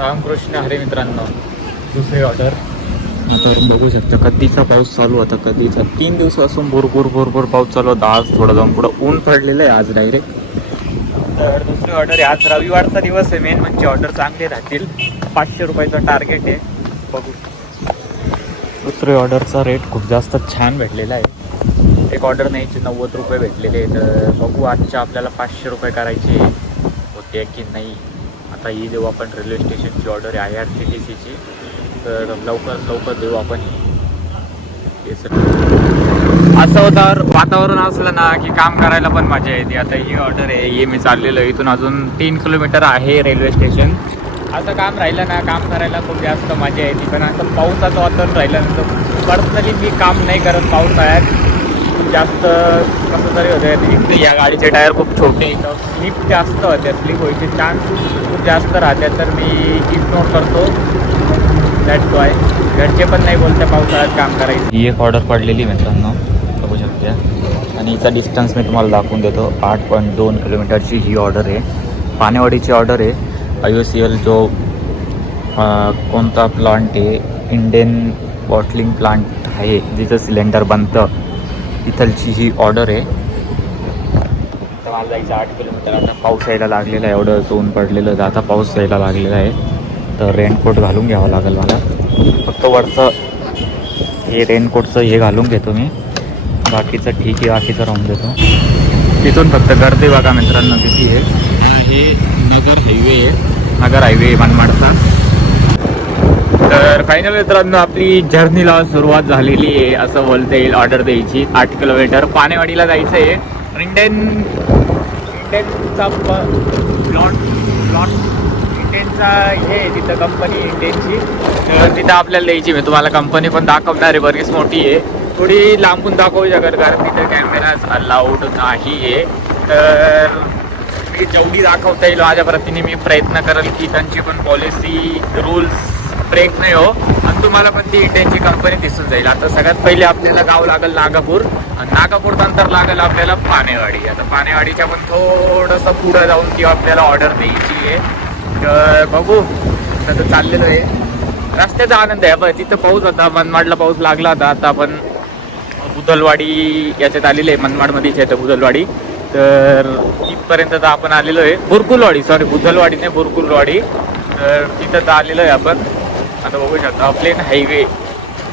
रामकृष्ण हरे मित्रांनो, दुसरी ऑर्डर. तर बघू शकता कधीचा पाऊस चालू होता, कधीचा 3 दिवसापासून भरपूर पाऊस चालू होता. आज थोडं जाऊन पुढं ऊन पडलेलं आहे आज डायरेक्ट. तर दुसरी ऑर्डर आहे. आज रविवारचा दिवस आहे. मेन म्हणजे ऑर्डर चांगले राहतील. 500 रुपयाचा टार्गेट आहे. बघू, दुसरी ऑर्डरचा रेट खूप जास्त छान भेटलेला आहे. एक ऑर्डर न्यायचे 90 रुपये भेटलेले आहेत. तर बघू आजच्या आपल्याला 500 रुपये करायचे होते की नाही. आता ही देऊ आपण रेल्वे स्टेशनची ऑर्डर आहे IRCTCची. तर लवकर देऊ आपण. असं होतं वातावरण असलं ना की काम करायला पण मजा येते. आता ही ऑर्डर आहे, ही मी चाललेलो. इथून अजून 3 किलोमीटर आहे रेल्वे स्टेशन. असं काम राहिलं ना, काम करायला खूप जास्त मजा येते. पण असं पावसाचं वातावरण राहिलं ना, तर पर्सनली मी काम नाही करत पावसाळ्यात. जास्त कसं तरी होतं. या गाडीचे टायर खूप छोटे, स्लिप जास्त होते, स्लिप व्हायचे चान्स खूप जास्त राहते. तर मी इग्नोर करतो. दॅट्स वाय घरचे पण नाही बोलते पावसाळ्यात काम करायचं. ही एक ऑर्डर पडलेली मित्रांनो, बघू शकते. आणि हिचा डिस्टन्स मी तुम्हाला दाखवून देतो. 8.2 किलोमीटरची ही ऑर्डर आहे. पानेवाडीची ऑर्डर आहे. IOCL जो कोणता प्लांट आहे, इंडियन बॉटलिंग प्लांट आहे जिचं सिलेंडर बनतं, इथलची ही ऑर्डर आहे. तर मला जायचं 8 किलोमीटर. आता पाऊस यायला लागलेला आहे. एवढं ऊन पडलेलं आहे. आता पाऊस यायला लागलेला आहे. तर रेनकोट घालून घ्यावं लागेल मला. फक्त वरचं हे रेनकोटचं हे घालून घेतो मी. बाकीचं ठीक आहे, बाकीचं राहून देतो. तिथून फक्त गर्दी बघा मित्रांनो किती आहे. हे नगर हायवे आहे, नगर हायवे मनमाडचा. तर फायनल मित्रांनो आपली जर्नीला सुरुवात झालेली आहे असं बोलता येईल. ऑर्डर द्यायची 8 किलोमीटर पानेवाडीला जायचं आहे. इंडियनचा प्लॉट इंडियनचा हे तिथं कंपनी इंडियनची. तर तिथं आपल्याला द्यायची. मी तुम्हाला कंपनी पण दाखवणार आहे. बरीच मोठी आहे. थोडी लांबून दाखवू शकत कारण तिथं कॅमेरा अलाउड नाही आहे. तर मी जेवढी दाखवता येईल माझ्या प्रतीने मी प्रयत्न करेल की त्यांची पण पॉलिसी रूल्स ब्रेक नाही हो, आणि तुम्हाला पण ती इंडियनची कंपनी दिसून जाईल. आता सगळ्यात पहिले आपल्याला गाव लागेल नागापूर, आणि नागापूर नंतर लागेल आपल्याला पानेवाडी. आता पानेवाडीच्या पण थोडंसं पुढं जाऊन ती आपल्याला ऑर्डर द्यायची आहे. तर बघू, तर चाललेलं आहे. रस्त्याचा आनंद आहे. पण तिथं पाऊस होता, मनमाडला पाऊस लागला होता. आता आपण बुधलवाडी याच्यात आलेलं आहे, मनमाडमध्येच आहे तर बुधलवाडी. तर तिथपर्यंत तर आपण आलेलो आहे. बुरकुलवाडी, सॉरी बुधलवाडी नाही, बुरकुलवाडी. तर तिथं तर आलेलो आहे आपण. आता बघू शकता प्लेन हायवे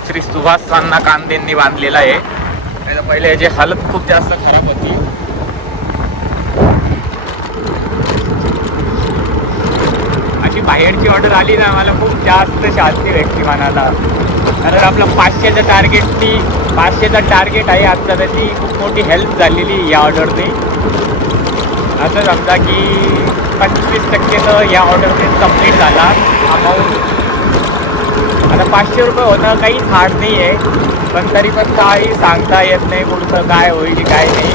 श्री सुभाष राणा कांदेंनी बांधलेला आहे. नाही तर पहिले याची हालत खूप जास्त खराब होती. अशी बाहेरची ऑर्डर आली ना, मला खूप जास्त शांती भेटली मनाला. कारण आपला 500चा टार्गेट आहे आजचा. त्याची खूप मोठी हेल्प झालेली या ऑर्डरने. असं समजा की 25% तर या ऑर्डरने कंप्लीट झाला अमाऊंट. आता 500 रुपये होणं काहीच हार्ड नाही आहे. पण तरी पण काही सांगता येत नाही पुढचं काय होईल काय नाही.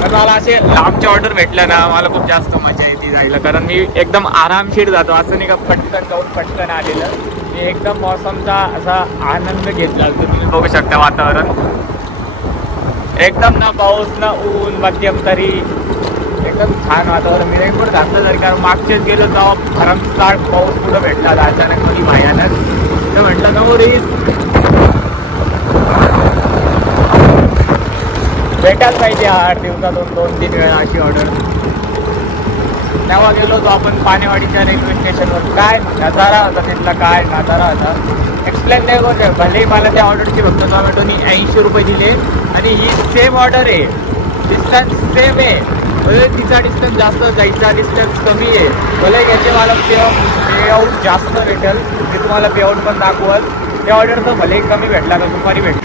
पण मला असे लांबचे ऑर्डर भेटलं ना, मला खूप जास्त मजा येते जायला. कारण मी एकदम आरामशीर जातो. असं नाही का पटकन जाऊन पटकन आलेलं. मी एकदम मौसमचा असा आनंद घेतला. तुम्ही बघू शकता वातावरण एकदम ना पाऊस ना ऊन मध्यंतरी एकदम छान वातावरण. मी रेनकोट घातलं तरी, कारण मागच्याच गेलो तेव्हा भरमसाठ पाऊस कुठं भेटला अचानक कधी भयानक. तर म्हटलं नको रे, भेटायला पाहिजे 8 दिवसातून 2-3 वेळा अशी ऑर्डर. तेव्हा गेलो होतो आपण पानेवाडीच्या रेल्वे स्टेशनवर. काय नजारा होता तिथला, काय नजारा होता, एक्सप्लेन नाही करू शकत. भले मला त्या ऑर्डरची फक्त टोमॅटोनी 80 रुपये दिले. आणि ही सेम ऑर्डर आहे, डिस्टन्स सेम आहे. भले तिचा डिस्टन्स जास्त, जायचा डिस्टन्स कमी आहे. भले याचे मला पेआउट जास्त भेटेल. मी तुम्हाला पेआउट पण दाखवत. त्या ऑर्डरचं भले कमी भेटला तर दुपारी भेटला.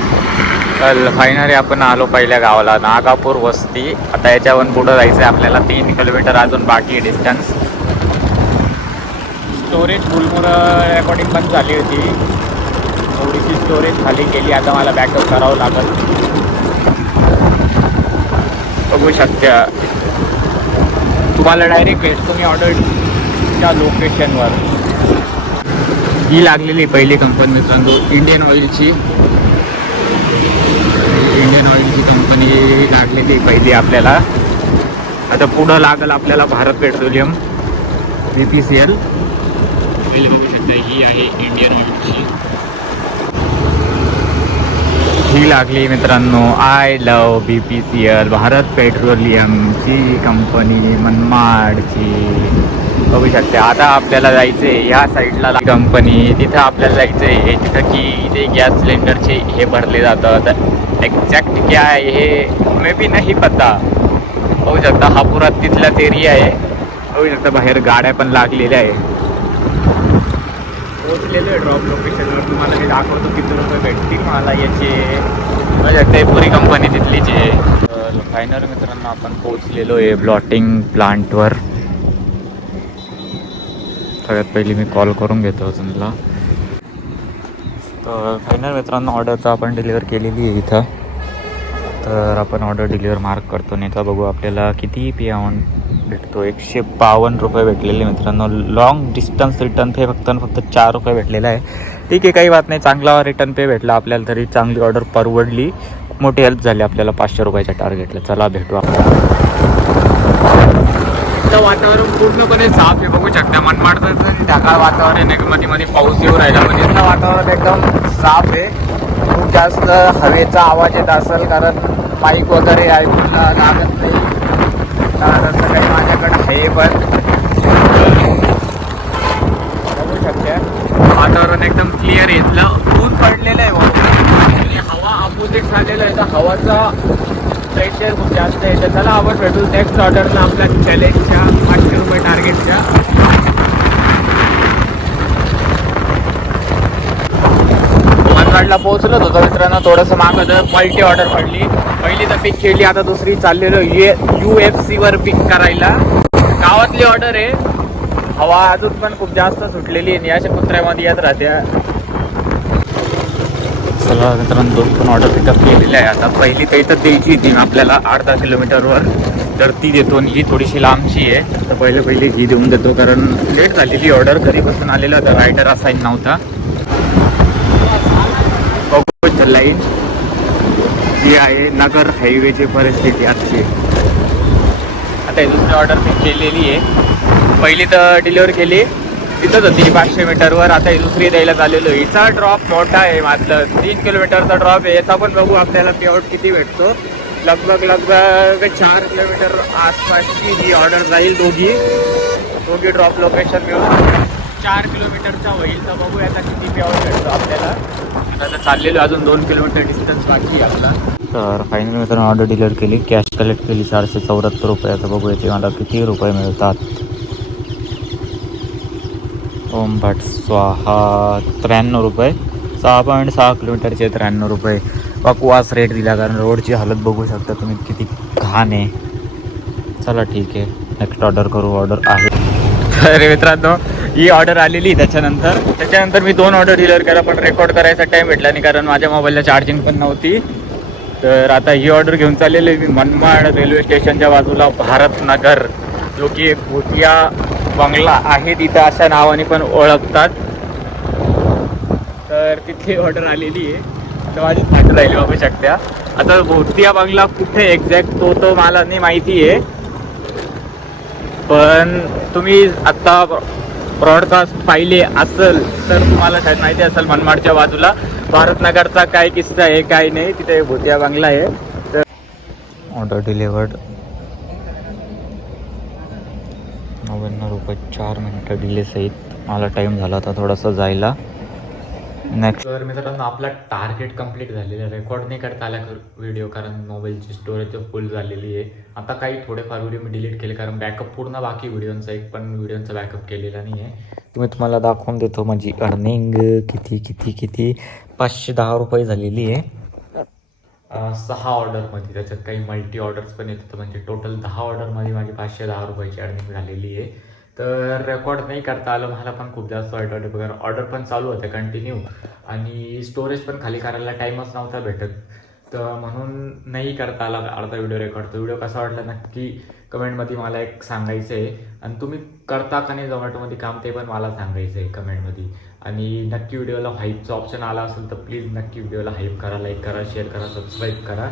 तर फायनली आपण आलो पहिल्या गावाला, नागापूर वस्ती. आता याच्यावर पुढं जायचं आहे आपल्याला. 3 किलोमीटर अजून बाकी डिस्टन्स. स्टोरेज बुलमुरं रेकॉर्डिंग पण झाली होती. थोडीशी स्टोरेज खाली केली. आता मला बॅकअप करावं लागेल. बघू शकता तुम्हाला डायरेक्ट भेटतो मी ऑर्डरच्या लोकेशनवर. ही लागलेली पहिली कंपनी मित्रांनो, इंडियन ऑइलची कंपनी लागलेली पहिली आपल्याला. आता पुढं लागेल आपल्याला भारत पेट्रोलियम. BPCL पहिले बघू शकता, ही आहे इंडियन ऑइलची. ही लागली मित्रांनो, आय लव BPCL, भारत पेट्रोलियमची कंपनी, मनमाडची. बघू शकते. आता आपल्याला जायचं आहे या साईडला कंपनी, तिथं आपल्याला जायचं आहे तिथं की इथे गॅस सिलेंडरचे हे भरले जातात. एक्झॅक्ट क्या आहे हे मे बी नाही पता. बघू शकता हा पुरा तिथलाच एरिया आहे. बघू शकता बाहेर गाड्या पण लागलेल्या आहे. पोहोचलेलो आहे ड्रॉप लोकेशनवर. तुम्हाला मी दाखवतो किती रुपये भेटतील मला याचे. बघू शकता पुरी कंपनी तिथलीच आहे. तर फायनल मित्रांनो आपण पोहोचलेलो आहे ब्लॉटिंग प्लांटवर. सगळ्यात पहिली मी कॉल करून घेतो अजूनला. तर फायनल मित्रांनो ऑर्डरचं आपण डिलिव्हर केलेली आहे इथं. तर आपण ऑर्डर डिलिव्हर मार्क करतो. नाही तर बघू आपल्याला किती पे अमाऊंट भेटतो. 152 रुपये भेटलेले मित्रांनो. लॉंग डिस्टन्स रिटर्न पे फक्त 4 रुपये भेटलेला आहे. ठीक आहे, काही बात नाही. चांगला रिटर्न पे भेटला आपल्याला तरी चांगली ऑर्डर परवडली. मोठी हेल्प झाली आपल्याला 500 रुपयाच्या टार्गेटला. चला भेटू आपण. वातावरण पूर्णपणे साफ आहे. बघू शकता मनमाडचं ढगाळ वातावरण आहे. मध्ये मध्ये पाऊस येऊ राहिला. म्हणजे इथलं वातावरण एकदम साफ आहे. खूप जास्त हवेचा आवाज येत असेल कारण माईक वगैरे ऐकूला लागत नाही. तर असं काही माझ्याकडे आहे पण बघू शकता वातावरण एकदम क्लिअर आहे. इथलं ऊन पडलेलं आहे आणि हवा अपोजिट झालेलं आहे. तर हवाचा प्रेशर खूप जास्त आहे. तर चला आपण भेटू नेक्स्ट ऑर्डरला आपल्या चॅलेंजच्या 500 रुपये टार्गेटच्या. मनमाडला पोहोचलो होतो मित्रांनो. थोडंसं मागं तर मल्टी ऑर्डर पडली. पहिली तर पिक केली, आता दुसरी चाललेलो UFC वर पिक करायला. गावातली ऑर्डर आहे. हवा अजून पण खूप जास्त सुटलेली आहे. अशा कुत्र्यामध्ये येत राहत्या. चला मित्रांनो 2 पण ऑर्डर पिकअप केलेली आहे. आता पहिली काही तर द्यायची होती आपल्याला 8-10 किलोमीटरवर. तर ती देतो आणि ही थोडीशी लांबची आहे. तर पहिली ही देऊन देतो कारण लेट झालेली ऑर्डर. घरी बसून आलेला होता, रायडर असाईन नव्हता. बघू लाईन ही आहे नगर हायवेची परिस्थिती आजची. आता ही दुसरी ऑर्डर पिक केलेली आहे. पहिली तर डिलिव्हर केली तिथंच होती 500 मीटरवर. आता ही दुसरी द्यायला चाललेलो. हिचा ड्रॉप मोठा आहे. मात्र 3 किलोमीटरचा ड्रॉप आहे. याचा पण बघू आपल्याला पेआउट किती भेटतो. लगभग 4 किलोमीटर आसपासची ही ऑर्डर जाईल. दोघी ड्रॉप लोकेशन मिळून 4 किलोमीटरचा होईल. तर बघू याचा किती पेआउट भेटतो आपल्याला. आता चाललेलो अजून 2 किलोमीटर डिस्टन्स बाकी आपला. तर फायनल मित्रांनो ऑर्डर डिलिव्हर केली. कॅश कलेक्ट केली 474 रुपये. आता बघू याचे मला किती रुपये मिळतात. ओम भट स्वाहा 93 रुपये. 6.6 किलोमीटरचे 93 रुपये. बकवास रेट दिला कारण रोडची हालत बघू शकता तुम्ही किती घाण आहे. चला ठीक आहे, नेक्स्ट ऑर्डर करू. ऑर्डर आहे तर मित्रांनो ही ऑर्डर आलेली. त्याच्यानंतर मी 2 ऑर्डर डिलिव्हर केला पण रेकॉर्ड करायचा टाईम भेटला नाही कारण माझ्या मोबाईलला चार्जिंग पण नव्हती. तर आता ही ऑर्डर घेऊन चाललेली मी मनमाड रेल्वे स्टेशनच्या बाजूला भारत नगर, जो की एक भुतिया बंगला आहे तिथं अशा नावाने पण ओळखतात. तर तिथे ऑर्डर आलेली आहे. तर माझी फाटू राहिली बघू शकता. आता भुतिया बंगला कुठे एक्झॅक्ट तो मला नाही माहिती आहे. पण तुम्ही आत्ता ब्रॉडकास्ट पाहिले असेल तर तुम्हाला शायद माहिती असेल मनमाडच्या बाजूला भारतनगरचा काय किस्सा आहे काय नाही. तिथे भुतिया बंगला आहे. तर ऑर्डर डिलिव्हर्ड 99 रुपये 4 मिनिटं डिले सहित मला टाईम झाला होता थोडासा जायला. नेक्स्ट तर मित्रांनो आपला टार्गेट कंप्लीट झालेला आहे. रेकॉर्ड नाही करता आला व्हिडिओ कारण मोबाईलची स्टोरेज फुल झालेली आहे. आता काही थोडेफार व्हिडिओ मी डिलीट केले कारण बॅकअप पूर्ण बाकी व्हिडिओंचा. एक पण व्हिडिओंचा बॅकअप केलेला नाही आहे. तुम्ही तुम्हाला दाखवून देतो माझी अर्निंग किती 510 रुपये झालेली आहे 6 ऑर्डरमध्ये. त्याच्यात काही मल्टी ऑर्डर्स पण येतात. म्हणजे टोटल 10 ऑर्डरमध्ये माझी 510 रुपयाची अर्निंग झालेली आहे. तर रेकॉर्ड नाही करता आलं मला पण खूप जास्त वाईट वाटतं बघा. ऑर्डर पण चालू होते कंटिन्यू आणि स्टोरेज पण खाली करायला टाईमच नव्हता भेटत. तर म्हणून नाही करता आला अर्धा व्हिडिओ रेकॉर्ड. तो व्हिडिओ कसा वाटला नक्की कमेंटमध्ये मला एक सांगायचं आहे. आणि तुम्ही करता का नाही झोमॅटोमध्ये काम ते पण मला सांगायचं आहे कमेंटमध्ये. आणि नक्की व्हिडिओला हाईपचं ऑप्शन आला असेल तर प्लीज नक्की व्हिडिओला हाईप करा, लाईक करा, शेअर करा, सबस्क्राईब करा.